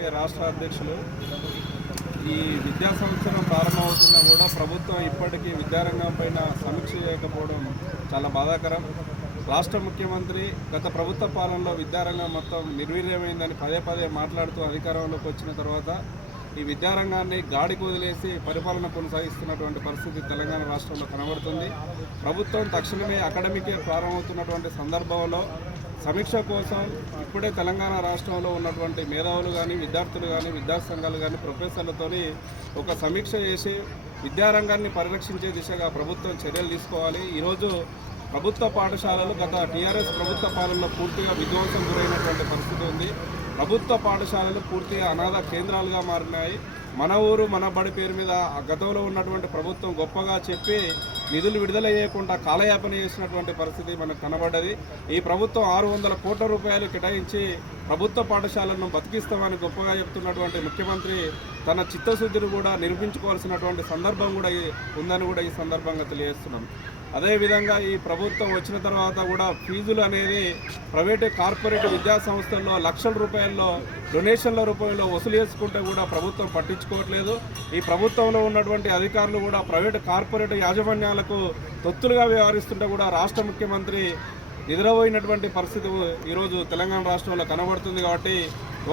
CPI రాష్ట్ర అధ్యక్షులు. ఈ విద్యా సంవత్సరం ప్రారంభమవుతున్నా కూడా ప్రభుత్వం ఇప్పటికీ విద్యారంగం పైన సమీక్ష చేయకపోవడం చాలా బాధాకరం. రాష్ట్ర ముఖ్యమంత్రి గత ప్రభుత్వ పాలనలో విద్యారంగం మొత్తం నిర్వీర్యమైందని పదే పదే మాట్లాడుతూ అధికారంలోకి వచ్చిన తర్వాత ఈ విద్యారంగాన్ని గాడికి వదిలేసి పరిపాలన కొనసాగిస్తున్నటువంటి పరిస్థితి తెలంగాణ రాష్ట్రంలో కనబడుతుంది. ప్రభుత్వం తక్షణమే అకాడమిక్ ఇయర్ ప్రారంభమవుతున్నటువంటి సందర్భంలో సమీక్ష కోసం ఇప్పుడే తెలంగాణ రాష్ట్రంలో ఉన్నటువంటి మేధావులు కానీ విద్యార్థులు కానీ విద్యార్థి సంఘాలు కానీ ప్రొఫెసర్లతోని ఒక సమీక్ష చేసి విద్యారంగాన్ని పరిరక్షించే దిశగా ప్రభుత్వం చర్యలు తీసుకోవాలి. ఈరోజు ప్రభుత్వ పాఠశాలలు గత టీఆర్ఎస్ ప్రభుత్వ పాలనలో పూర్తిగా విధ్వంసం గురైనటువంటి పరిస్థితి ఉంది. ప్రభుత్వ పాఠశాలలు పూర్తిగా అనాథ కేంద్రాలుగా మారినాయి. మన ఊరు మన బడి పేరు మీద గతంలో ఉన్నటువంటి ప్రభుత్వం గొప్పగా చెప్పి నిధులు విడుదల చేయకుండా కాలయాపన చేసినటువంటి పరిస్థితి మనకు కనబడ్డది. ఈ ప్రభుత్వం 600 కోట్ల రూపాయలు కేటాయించి ప్రభుత్వ పాఠశాలను బతికిస్తామని గొప్పగా చెప్తున్నటువంటి ముఖ్యమంత్రి తన చిత్తశుద్ధిని కూడా నిరూపించుకోవాల్సినటువంటి సందర్భం కూడా ఉందని కూడా ఈ సందర్భంగా తెలియజేస్తున్నాం. అదేవిధంగా ఈ ప్రభుత్వం వచ్చిన తర్వాత కూడా ఫీజులు అనేది ప్రైవేటు కార్పొరేట్ విద్యా సంస్థల్లో లక్షల రూపాయల్లో డొనేషన్ల రూపంలో వసూలు చేసుకుంటే కూడా ప్రభుత్వం పట్టించుకోవట్లేదు. ఈ ప్రభుత్వంలో ఉన్నటువంటి అధికారులు కూడా ప్రైవేటు కార్పొరేట్ యాజమాన్యాలకు తొత్తులుగా వ్యవహరిస్తుంటే కూడా రాష్ట్ర ముఖ్యమంత్రి నిద్రపోయినటువంటి పరిస్థితి ఈరోజు తెలంగాణ రాష్ట్రంలో కనబడుతుంది. కాబట్టి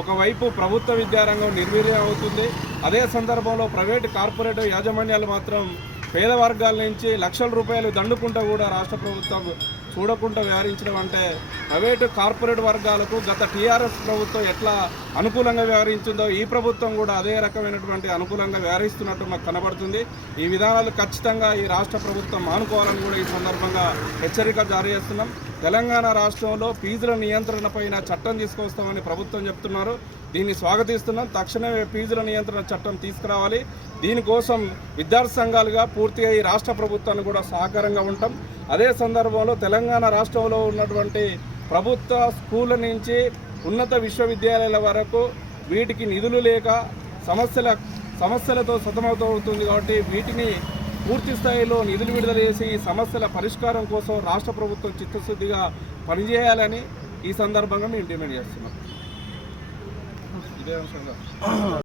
ఒకవైపు ప్రభుత్వ విద్యారంగం నిర్వీర్యం అవుతుంది, అదే సందర్భంలో ప్రైవేటు కార్పొరేట్ యాజమాన్యాలు మాత్రం పేద వర్గాల నుంచి లక్షల రూపాయలు దండుకుంటూ కూడా రాష్ట్ర ప్రభుత్వం చూడకుండా వ్యవహరించడం అంటే ప్రైవేటు కార్పొరేట్ వర్గాలకు గత టీఆర్ఎస్ ప్రభుత్వం ఎట్లా అనుకూలంగా వ్యవహరించిందో ఈ ప్రభుత్వం కూడా అదే రకమైనటువంటి అనుకూలంగా వ్యవహరిస్తున్నట్టు మాకు కనబడుతుంది. ఈ విధానాలు ఖచ్చితంగా ఈ రాష్ట్ర ప్రభుత్వం మానుకోవాలని కూడా ఈ సందర్భంగా హెచ్చరిక జారీ చేస్తున్నాం. తెలంగాణ రాష్ట్రంలో ఫీజుల నియంత్రణ పైన చట్టం తీసుకొస్తామని ప్రభుత్వం చెప్తున్నారు. దీన్ని స్వాగతిస్తున్నాం. తక్షణమే ఫీజుల నియంత్రణ చట్టం తీసుకురావాలి. దీనికోసం విద్యార్థి సంఘాలుగా పూర్తిగా ఈ రాష్ట్ర ప్రభుత్వాన్ని కూడా సహకారంగా ఉంటాం. అదే సందర్భంలో తెలంగాణ రాష్ట్రంలో ఉన్నటువంటి ప్రభుత్వ స్కూళ్ళ నుంచి ఉన్నత విశ్వవిద్యాలయాల వరకు వీటికి నిధులు లేక సమస్యలతో సతమతమవుతుంది. కాబట్టి వీటిని పూర్తి స్థాయిలో నిధులు విడుదల చేసి ఈ సమస్యల పరిష్కారం కోసం రాష్ట్ర ప్రభుత్వం చిత్తశుద్ధిగా పనిచేయాలని ఈ సందర్భంగా మేము డిమాండ్ చేస్తున్నాం. ఇదే అంశంగా